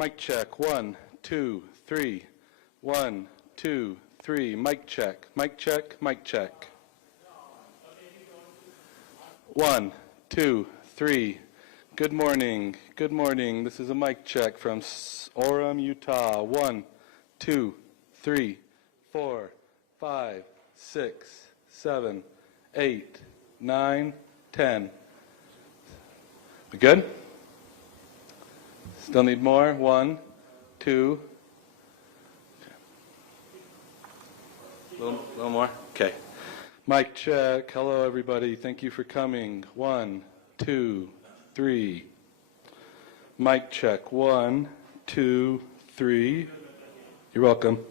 Mic check, 1, 2, 3. 1, 2, 3. Mic check, mic check, mic check. 1, 2, 3. Good morning, good morning. This is a mic check from Orem, Utah. 1, 2, 3, 4, 5, 6, 7, 8, 9, 10. We good? Still need more? 1, 2. A little more? Okay. Mic check. Hello, everybody. Thank you for coming. 1, 2, 3. Mic check. 1, 2, 3. You're welcome.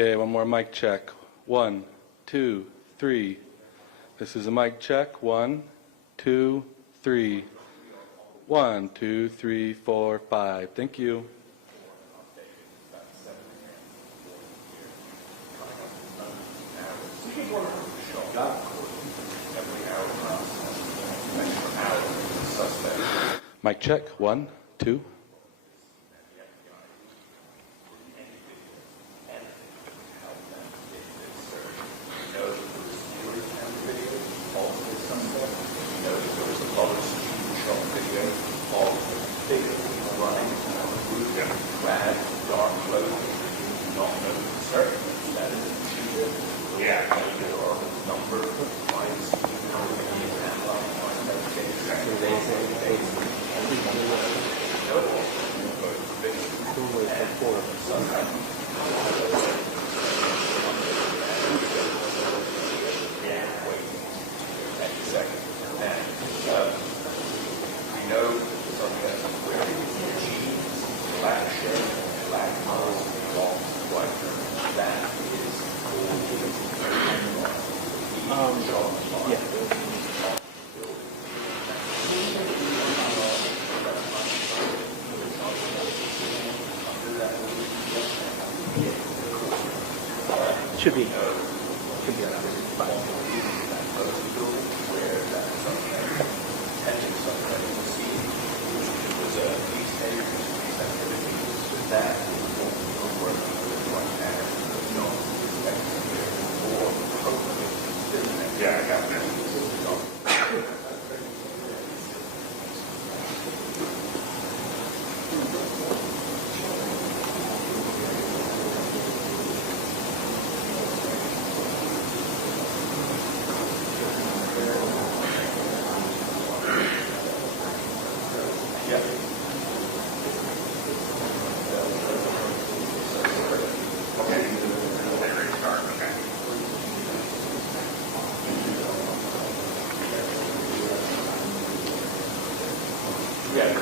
Okay, one more mic check. 1, 2, 3. This is a mic check. 1, 2, 3. 1, 2, 3, 4, 5. Thank you. Mic check. 1, 2. Should be.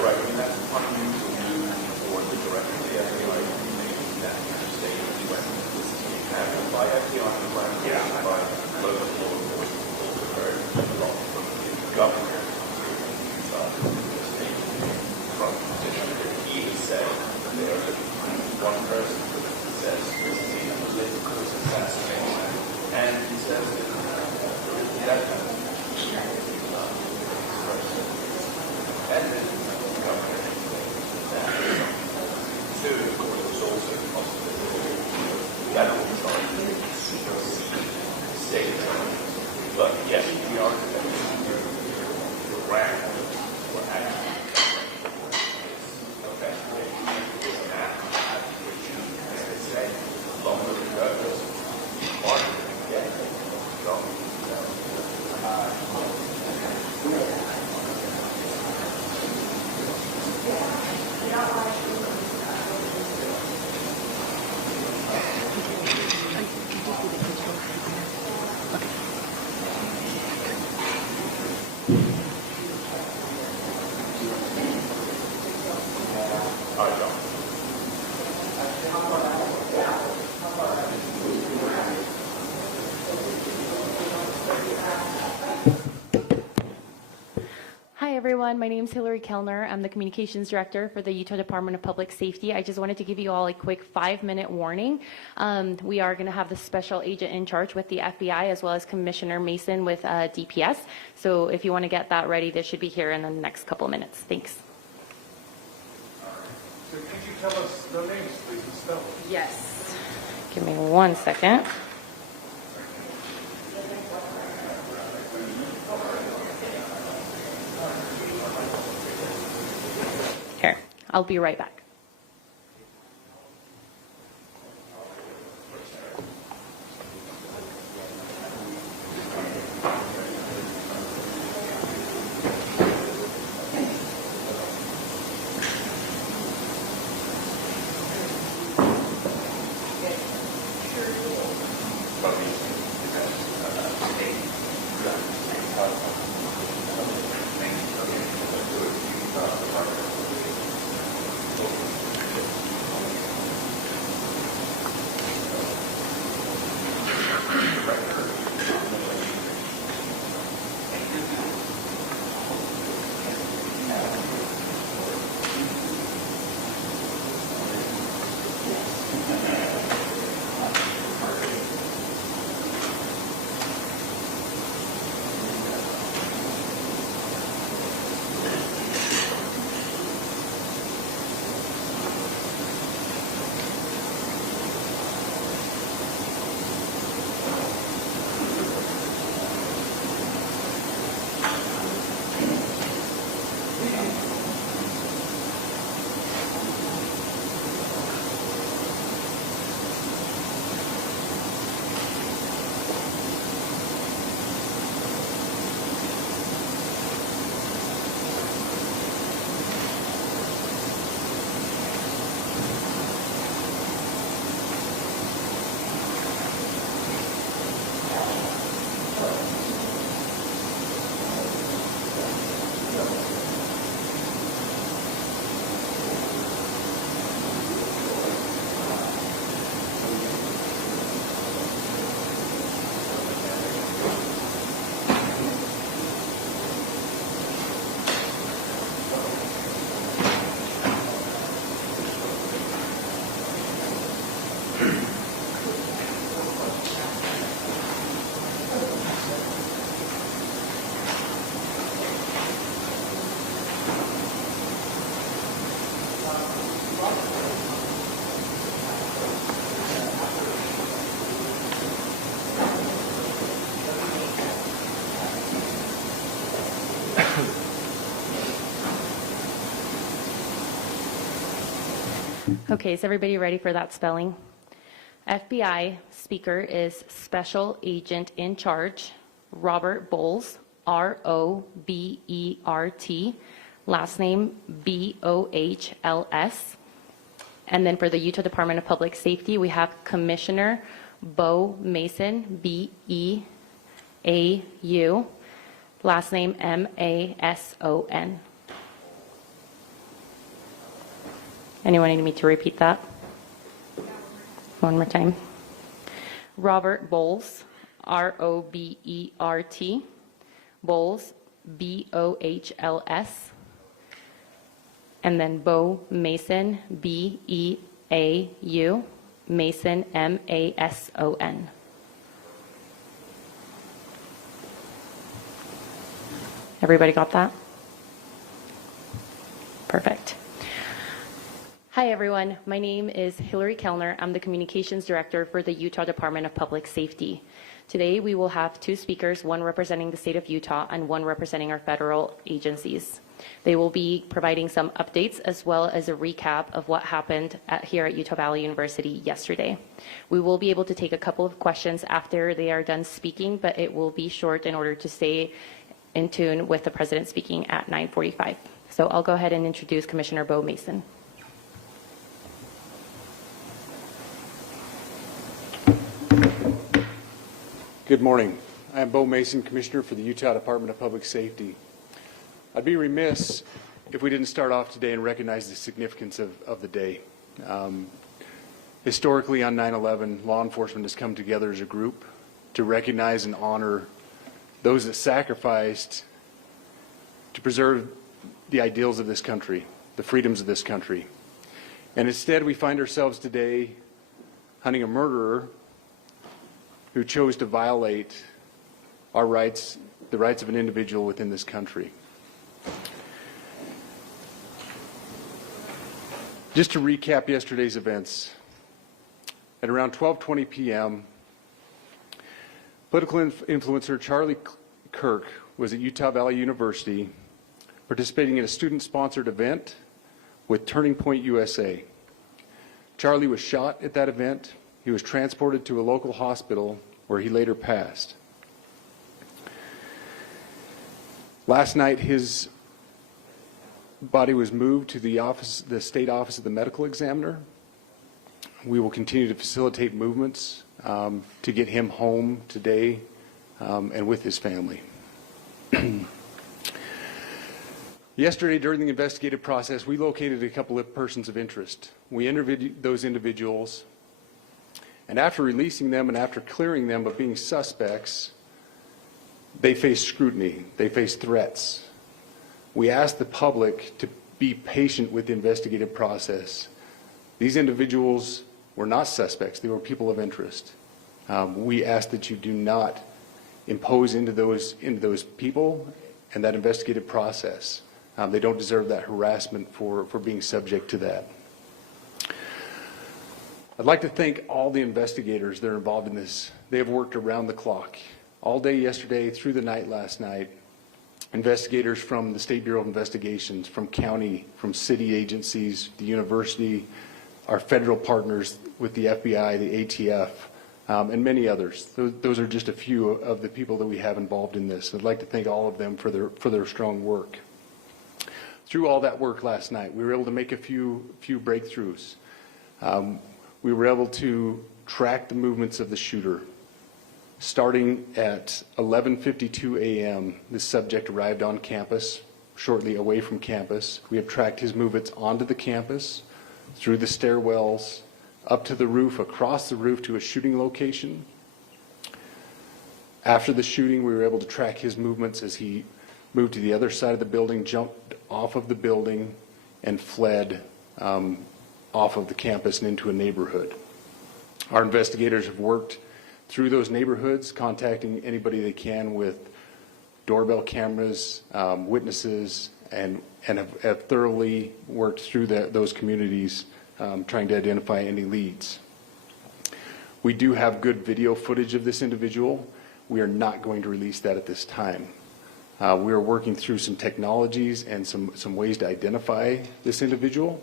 right. I mean, that's unusual news for the director of the FBI to be making that kind of statement when this is being handled by FBI on the ground, by local law enforcement, also heard a lot from the governor from petitioner. He has said that there is one person that says this is a political assassination, and he says that there is the death penalty. And then the governor two, of course, there's also the possibility of federal charges, state charges. But yes, we are the ground for action. Hi everyone, my name is Hillary Kellner. I'm the Communications Director for the Utah Department of Public Safety. I just wanted to give you all a quick 5-minute warning. We are going to have the special agent in charge with the FBI as well as Commissioner Mason with DPS. So if you want to get that ready, this should be here in the next couple of minutes. Thanks. So could you tell us their names, please, and spell them? Yes. Give me 1 second. Here, I'll be right back. Okay, is everybody ready for that spelling? FBI speaker is Special Agent in Charge, Robert Bowles, R-O-B-E-R-T, last name B-O-H-L-S. And then for the Utah Department of Public Safety, we have Commissioner Bo Mason, B-E-A-U, last name M-A-S-O-N. Anyone need me to repeat that? One more time. Robert Bowles, R-O-B-E-R-T, Bowles, B-O-H-L-S, and then Bo Mason, B-E-A-U, Mason, M-A-S-O-N. Everybody got that? Perfect. Hi, everyone. My name is Hillary Kellner. I'm the Communications Director for the Utah Department of Public Safety. Today, we will have two speakers, one representing the state of Utah and one representing our federal agencies. They will be providing some updates as well as a recap of what happened here at Utah Valley University yesterday. We will be able to take a couple of questions after they are done speaking, but it will be short in order to stay in tune with the president speaking at 9:45. So I'll go ahead and introduce Commissioner Bo Mason. Good morning. I am Bo Mason, Commissioner for the Utah Department of Public Safety. I'd be remiss if we didn't start off today and recognize the significance of the day. Historically, on 9/11, law enforcement has come together as a group to recognize and honor those that sacrificed to preserve the ideals of this country, the freedoms of this country. And instead, we find ourselves today hunting a murderer who chose to violate our rights, the rights of an individual within this country. Just to recap yesterday's events, at around 12:20 p.m., political influencer Charlie Kirk was at Utah Valley University participating in a student-sponsored event with Turning Point USA. Charlie was shot at that event. He was transported to a local hospital where he later passed. Last night, his body was moved to the state office of the medical examiner. We will continue to facilitate movements to get him home today and with his family. Yesterday, during the investigative process, we located a couple of persons of interest. We interviewed those individuals, and after releasing them and after clearing them of being suspects, they face scrutiny. They face threats. We asked the public to be patient with the investigative process. These individuals were not suspects. They were people of interest. We ask that you do not impose into those people and that investigative process. They don't deserve that harassment for being subject to that. I'd like to thank all the investigators that are involved in this. They have worked around the clock. All day yesterday, through the night last night, investigators from the State Bureau of Investigations, from county, from city agencies, the university, our federal partners with the FBI, the ATF, and many others. Those are just a few of the people that we have involved in this. I'd like to thank all of them for their strong work. Through all that work last night, we were able to make a few breakthroughs. We were able to track the movements of the shooter. Starting at 11:52 a.m., this subject arrived on campus, shortly away from campus. We have tracked his movements onto the campus, through the stairwells, up to the roof, across the roof to a shooting location. After the shooting, we were able to track his movements as he moved to the other side of the building, jumped off of the building, and fled off of the campus and into a neighborhood. Our investigators have worked through those neighborhoods, contacting anybody they can with doorbell cameras, witnesses, and have thoroughly worked through those communities, trying to identify any leads. We do have good video footage of this individual. We are not going to release that at this time. We are working through some technologies and some ways to identify this individual.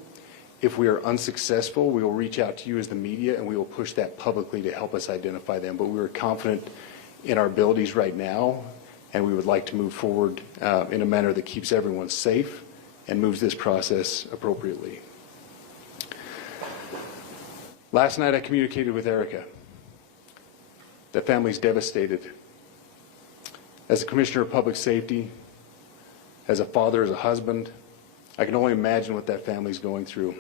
If we are unsuccessful, we will reach out to you as the media and we will push that publicly to help us identify them. But we are confident in our abilities right now, and we would like to move forward in a manner that keeps everyone safe and moves this process appropriately. Last night I communicated with Erica. The family's devastated. As a Commissioner of Public Safety, as a father, as a husband, I can only imagine what that family's going through.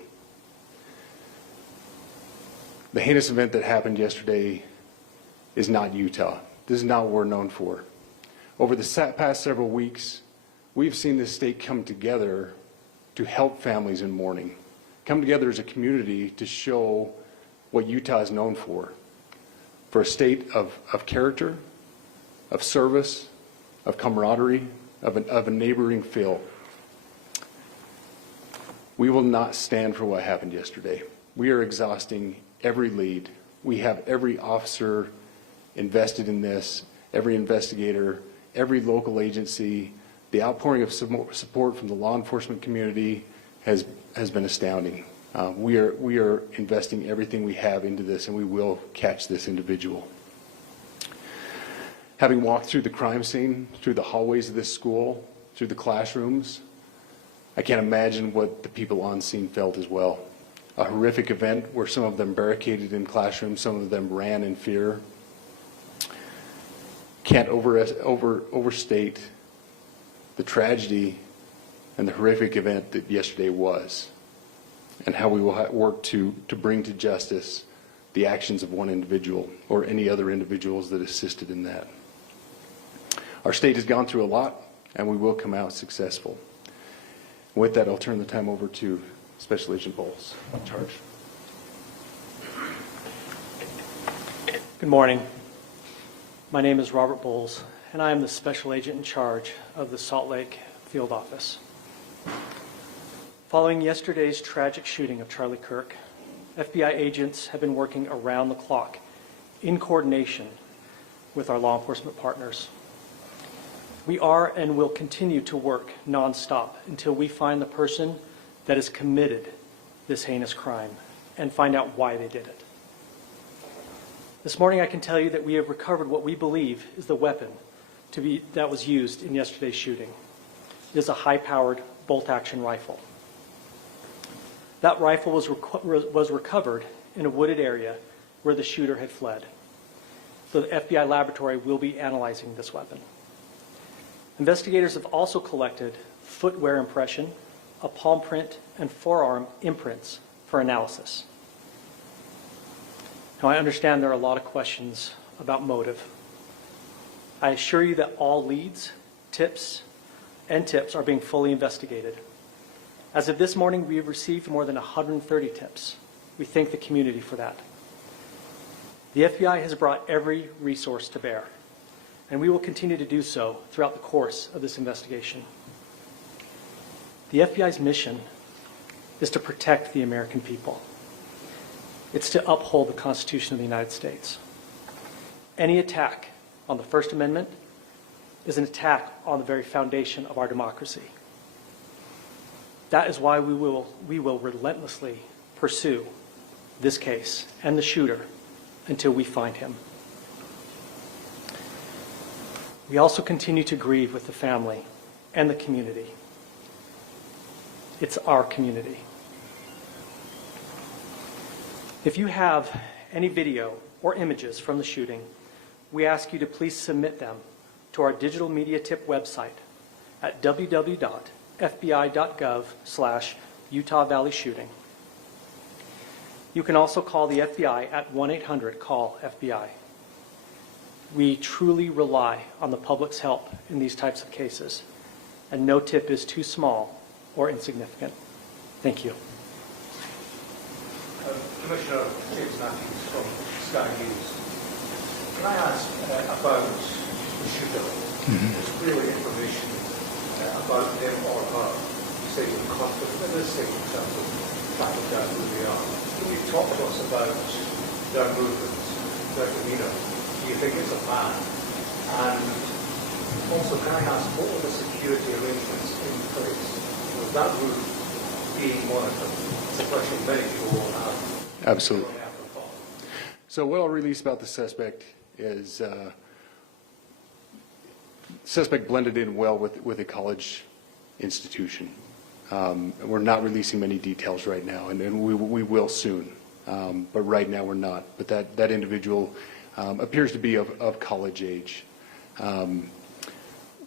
The heinous event that happened yesterday is not Utah. This is not what we're known for. Over the past several weeks, we've seen this state come together to help families in mourning, come together as a community to show what Utah is known for a state of character, of service, of camaraderie, of a neighboring feel. We will not stand for what happened yesterday. We are exhausting every lead. We have every officer invested in this, every investigator, every local agency. The outpouring of support from the law enforcement community has been astounding. We are investing everything we have into this, and we will catch this individual. Having walked through the crime scene, through the hallways of this school, through the classrooms, I can't imagine what the people on scene felt as well. A horrific event where some of them barricaded in classrooms, some of them ran in fear. Can't overstate the tragedy and the horrific event that yesterday was, and how we will work to bring to justice the actions of one individual or any other individuals that assisted in that. Our state has gone through a lot, and we will come out successful. With that, I'll turn the time over to Special Agent Bowles in charge. Good morning. My name is Robert Bowles, and I am the Special Agent in charge of the Salt Lake Field Office. Following yesterday's tragic shooting of Charlie Kirk, FBI agents have been working around the clock in coordination with our law enforcement partners. We are and will continue to work nonstop until we find the person that has committed this heinous crime and find out why they did it. This morning I can tell you that we have recovered what we believe is the weapon that was used in yesterday's shooting. It is a high-powered bolt-action rifle. That rifle was recovered in a wooded area where the shooter had fled. So the FBI laboratory will be analyzing this weapon. Investigators have also collected footwear impression, a palm print, and forearm imprints for analysis. Now, I understand there are a lot of questions about motive. I assure you that all leads, tips are being fully investigated. As of this morning, we have received more than 130 tips. We thank the community for that. The FBI has brought every resource to bear, and we will continue to do so throughout the course of this investigation. The FBI's mission is to protect the American people. It's to uphold the Constitution of the United States. Any attack on the First Amendment is an attack on the very foundation of our democracy. That is why we will relentlessly pursue this case and the shooter until we find him. We also continue to grieve with the family and the community. It's our community. If you have any video or images from the shooting, we ask you to please submit them to our digital media tip website at www.fbi.gov/Utah Valley Shooting. You can also call the FBI at 1-800-CALL-FBI. We truly rely on the public's help in these types of cases, and no tip is too small or insignificant. Thank you. Commissioner James Matthews from Sky News. Can I ask about the shooter? There's clearly information about him or her. You say you're confident in this thing in terms of tracking down who they are. Can you talk to us about their movements, their demeanour? Do you think it's a man? And also, can I ask, what were the security arrangements in place? Was that route being monitored? It's a question many people will have. Absolutely. So what I'll release about the suspect is suspect blended in well with a college institution. We're not releasing many details right now, and we will soon. But right now we're not. But that individual appears to be of college age.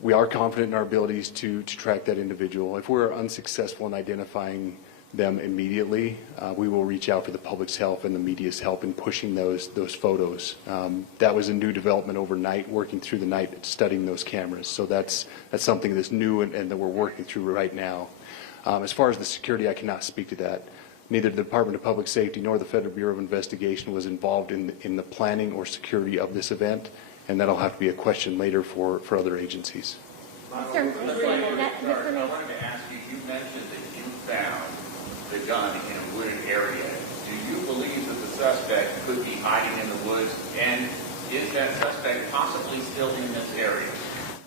We are confident in our abilities to track that individual. If we're unsuccessful in identifying them immediately, we will reach out for the public's help and the media's help in pushing those photos. That was a new development overnight, working through the night, studying those cameras. So that's something that's new and that we're working through right now. As far as the security, I cannot speak to that. Neither the Department of Public Safety nor the Federal Bureau of Investigation was involved in the planning or security of this event, and that'll have to be a question later for other agencies. Mr. Mason, I wanted to ask you, you mentioned that you found the gun in a wooded area. Do you believe that the suspect could be hiding in the woods, and is that suspect possibly still in this area?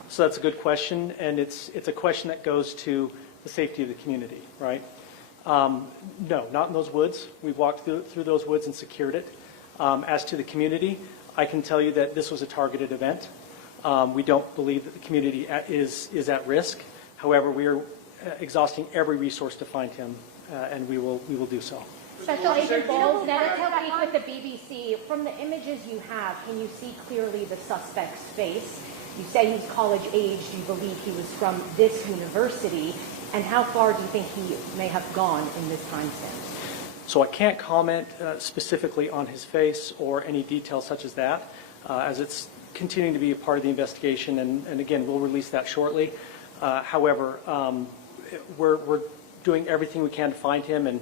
So that's a good question, and it's a question that goes to the safety of the community, right? No, not in those woods. We've walked through those woods and secured it. As to the community, I can tell you that this was a targeted event. We don't believe that the community is at risk. However, we are exhausting every resource to find him, and we will do so. Special Agent Bowles, Narrative Week with the BBC. From the images you have, can you see clearly the suspect's face? You say he's college age. Do you believe he was from this university? And how far do you think he may have gone in this time span? So I can't comment specifically on his face or any details such as that, as it's continuing to be a part of the investigation, and again, we'll release that shortly. However, we're doing everything we can to find him, and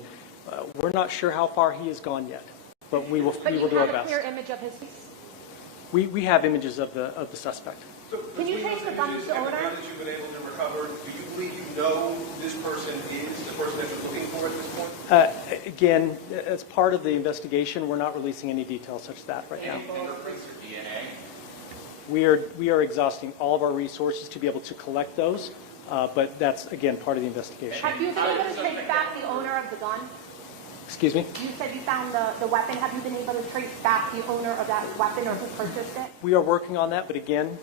we're not sure how far he has gone yet, but we will do our But you have a best. clear image of his face? We have images of the suspect. So, Can you between trace the those gun images to and the owner? gun that you've been able to recover, do you believe you know who this person is, the person that you're looking for at this point? Again, as part of the investigation, we're not releasing any details such as that right now. Any fingerprints or DNA? We are exhausting all of our resources to be able to collect those, but that's, again, part of the investigation. Have you been able to trace back the owner of the gun? Excuse me? You said you found the weapon. Have you been able to trace back the owner of that weapon or who purchased it? We are working on that, but again,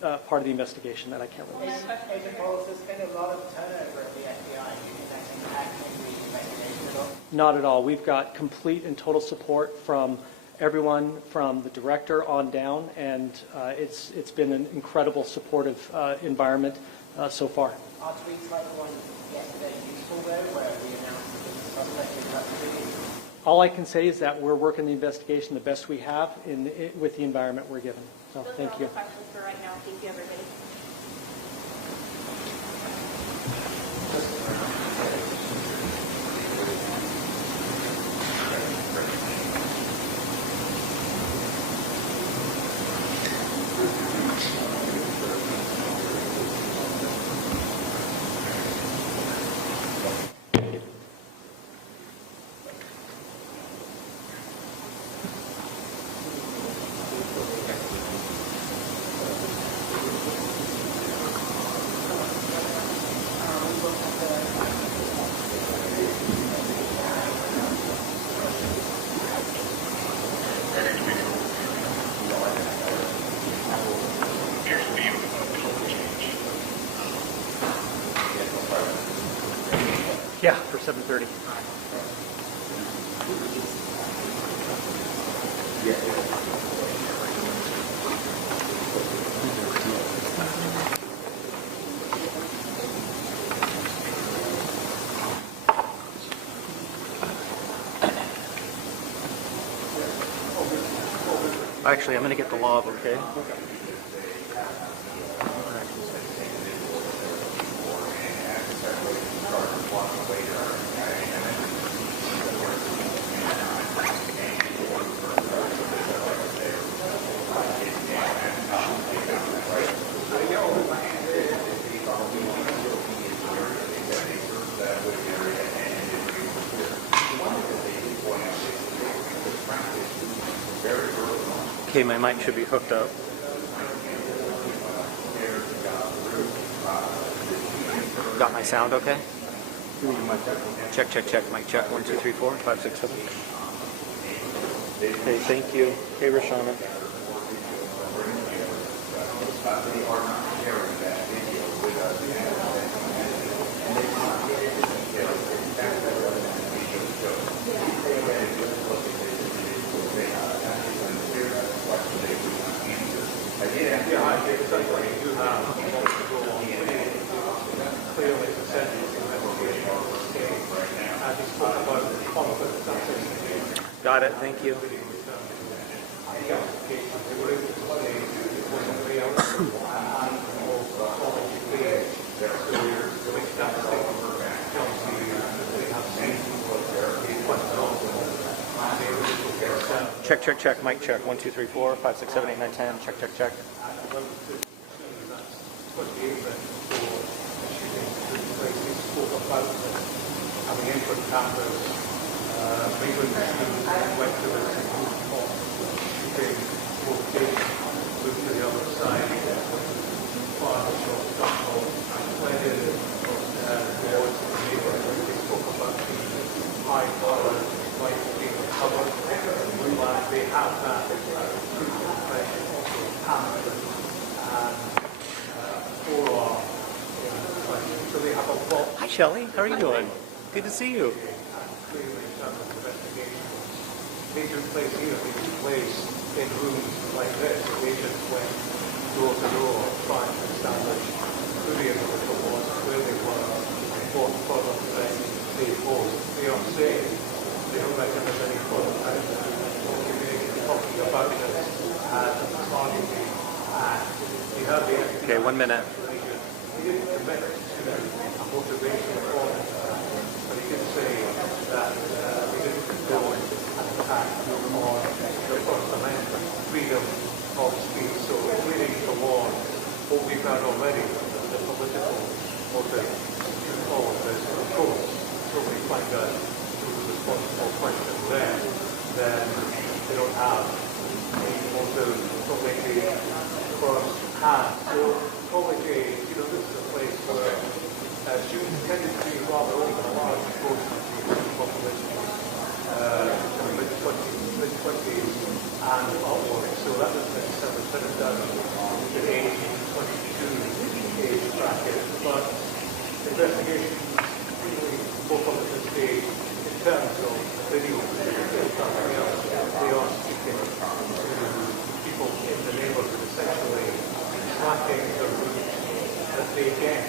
part of the investigation that I can't release. Agent Bowles, there's been a lot of turnover at the FBI. Do you think that's impacting the investigation at all? Not at all. We've got complete and total support from everyone, from the director on down, and it's been an incredible supportive environment so far. Are tweets like the one yesterday useful though, where we announced that the suspect is custody? All I can say is that we're working the investigation the best we have with the environment we're given. So thank you. Those are all the questions for right now. Thank you, everybody. Yeah, for 7:30. Actually, I'm going to get the log, okay? Okay, my mic should be hooked up. Got my sound okay? Check, check, check. Mic check. 1, 2, 3, 4, 5, 6, 7. Okay, thank you. Hey, Rashana. Clearly, the sentence is right now. Got it, thank you. Check, check, check, mic check. 1, 2, 3, 4, 5, 6, 7, 8, 9, 10. Check, check, check. Having input cameras, frequent went to the shooting, move to the other side, fire the shot, went in towards the neighborhood. They spoke about the high power light being covered. They have that critical pressure also cameras and forearm. So they have a box. Hi, Shelley. How are you doing? Good to see you. Clearly, in terms of investigation, they took place here. They took place in rooms like this. The agents went door to door trying to establish who the individual was, where they were, what further threats they posed. They are saying they don't reckon there's any further threats. Community talking about this as a targeting act. You have the Okay, 1 minute. he didn't commit to a motivation for it, but he did say that we didn't condone an attack on the First Amendment, freedom of speech. So it's leading toward what we've had already, the political motive to all of this. Of course, until we find out who the responsible person there, then they don't have any motive to make the first hand. So college age, this is a place where students tended to be rather old and large portion of the population, mid-20s and upwards. So that doesn't necessarily fit it down to the 18-22 age bracket. But investigation really both on this stage in terms of video and something else. They are speaking to people in the neighborhood, essentially tracking the route that they get